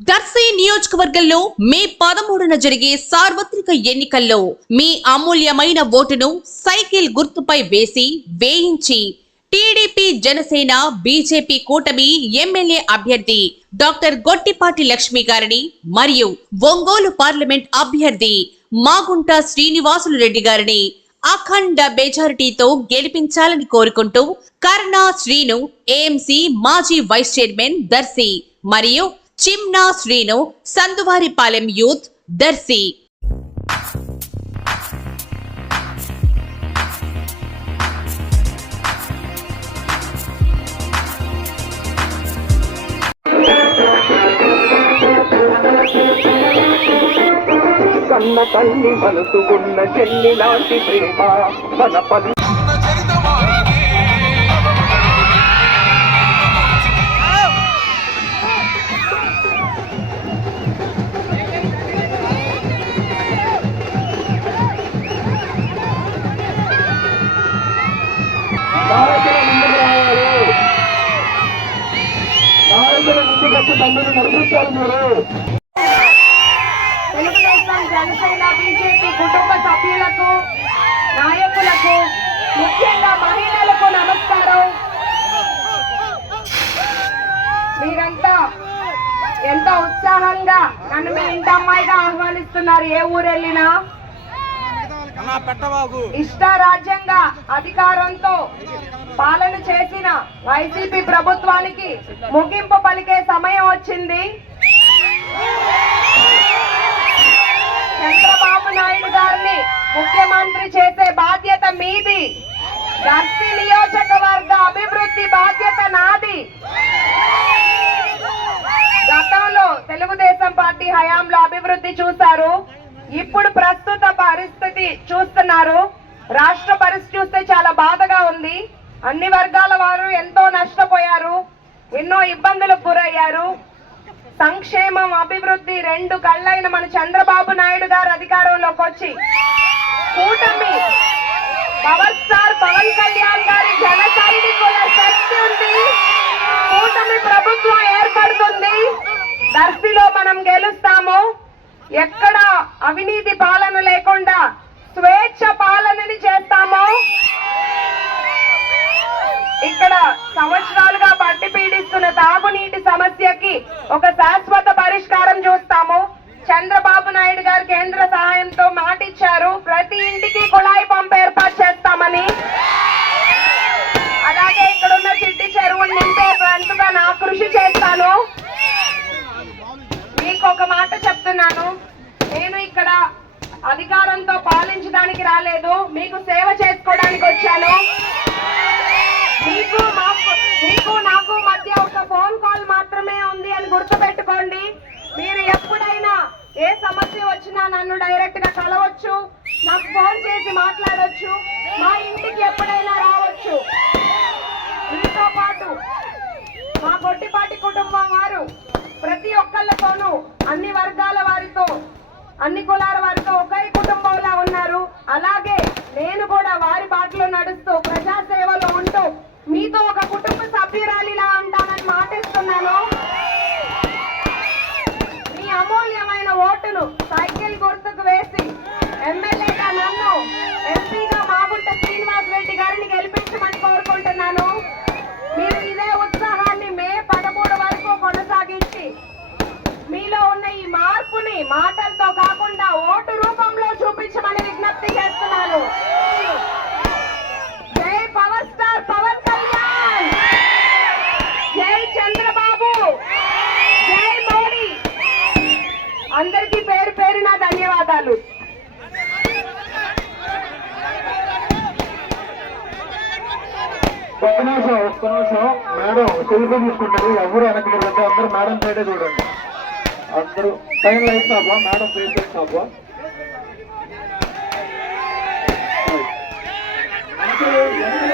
దర్శి నియోజకవర్గంలో మే 13న జరిగే సార్వత్రిక ఎన్నికల్లో మీ అమూల్యమైన ఓటును సైకిల్ గుర్తుపై వేయించి టీడీపీ, జనసేన, బీజేపీ కూటమి ఎమ్మెల్యే అభ్యర్థి డాక్టర్ గొట్టిపాటి లక్ష్మి గారిని మరియు ఒంగోలు పార్లమెంట్ అభ్యర్థి మాగుంట శ్రీనివాసులు రెడ్డి గారిని అఖండ మెజారిటీతో గెలిపించాలని కోరుకుంటూ కర్ణా శ్రీను, ఏఎంసీ మాజీ వైస్ చైర్మన్ దర్శి మరియు చిమ్నా శ్రీను, సందువారిపాలెం యూత్, దర్శి. కన్న తల్లి మనసుకున్న చెల్లి లాంటి ప్రేమ మన పల్లి తెలుగుదేశం, జనసేన, బీజేపీ కుటుంబ సభ్యులకు, నాయకులకు, ముఖ్యంగా మహిళలకు నమస్కారం. మీరంతా ఎంత ఉత్సాహంగా నన్ను మీ ఇంటి అమ్మాయిగా ఆహ్వానిస్తున్నారు. ఏ ఊరు వెళ్ళినా ఇష్టారాజ్యంగా అధికారంతో పాలన చేసిన వైసీపీ ప్రభుత్వానికి ముగింపు పలికే సమయం వచ్చింది. చంద్రబాబు నాయుడు గారిని ముఖ్యమంత్రి చేసే బాధ్యత మీది. దర్శి నియోజకవర్గ అభివృద్ధి బాధ్యత నాది. గతంలో తెలుగుదేశం పార్టీ హయాంలో అభివృద్ధి చూశారు, ఇప్పుడు ప్రస్తుత పరిస్థితి చూస్తున్నారు. రాష్ట్ర పరిస్థితి చూస్తే చాలా బాధగా ఉంది. అన్ని వర్గాల వారు ఎంతో నష్టపోయారు, ఎన్నో ఇబ్బందులకు గురయ్యారు. సంక్షేమం, అభివృద్ధి రెండు కళ్ళైన మన చంద్రబాబు నాయుడు గారు అధికారంలోకి వచ్చి కూటమి పవర్ స్టార్ పవన్ కళ్యాణ్ గారి జన సైనికుల శక్తి ఉంది. కూటమి ప్రభుత్వం ఏర్పడుతుంది. దర్శిలో మనం గెలుస్తాము. ఎక్కడ అవినీతి పాలన లేకుండా స్వేచ్ఛ పాలనని చేస్తాము. ఇక్కడ సంవత్సరాలుగా పట్టి పీడిస్తున్న తాగునీటి సమస్యకి ఒక శాశ్వత పరిష్కారం చూస్తాము. చంద్రబాబు నాయుడు గారు కేంద్ర సహాయంతో మాటిచ్చారు, ప్రతి ఇంటికి కుళాయి పంపు ఏర్పాటు చేస్తామని. అలాగే ఇక్కడ ఉన్న చిట్టి చెరువులు నింపే వంతుగా నా కృషి చేస్తాను. మీకు ఒక మాట చెప్తున్నాను, నేను ఇక్కడ అధికారంతో పాలించడానికి రాలేదు, మీకు సేవ చేసుకోవడానికి వచ్చాను. మీకు నాకు మధ్య ఒక ఫోన్ కాల్ మాత్రమే ఉంది అని గుర్తుపెట్టుకోండి. మీరు ఎప్పుడైనా ఏ సమస్య వచ్చినా నన్ను డైరెక్ట్ గా కలవచ్చు, నాకు ఫోన్ చేసి మాట్లాడవచ్చు, మా ఇంటికి ఎప్పుడైనా రావచ్చు. మీతో పాటు మా గొట్టిపాటి కుటుంబం వారు ప్రతి ఒక్కళ్ళతోనూ, అన్ని వర్గాల వారితో, అన్ని కులాల వారితో ఒకే కుటుంబంలా ఉన్నారు. అలాగే నేను కూడా వారి బాటలో నడుస్తూ ప్రజాసేవలో ఉంటూ మీతో ఒక కుటుంబ సభ్యురాలిలా ఉంటానని మాటిస్తున్నాను. మీ అమూల్యమైన ఓటును సైకిల్ గుర్తుకు వేసి ఎమ్మెల్యేగా నన్ను, ఎంపీగా మాగుంట శ్రీనివాస్ రెడ్డి గారిని గెలిపించమని కోరుకుంటున్నాను. మీరు ఇదే ఉత్సాహాన్ని మే 13 వరకు కొనసాగించి మీలో ఉన్న ఈ మార్పుని మాటలతో కాకుండా ఓటు రూపంలో చూపించమని విజ్ఞప్తి చేస్తున్నాను. జై పవర్ స్టార్ పవన్ కళ్యాణ్, జై చంద్రబాబు, జై మోడీ. అందరికీ పేరు పేరున ధన్యవాదాలు. ఒక్క నిమిషం మేడం సెల్ఫీ తీసుకుంటారు, ఎవరు వెనక్కి అందరూ మేడం సైడే చూడండి. అందరూ టైం లైట్ ఆపా, మేడం ఫేస్ లైట్ ఆపా. అందరూ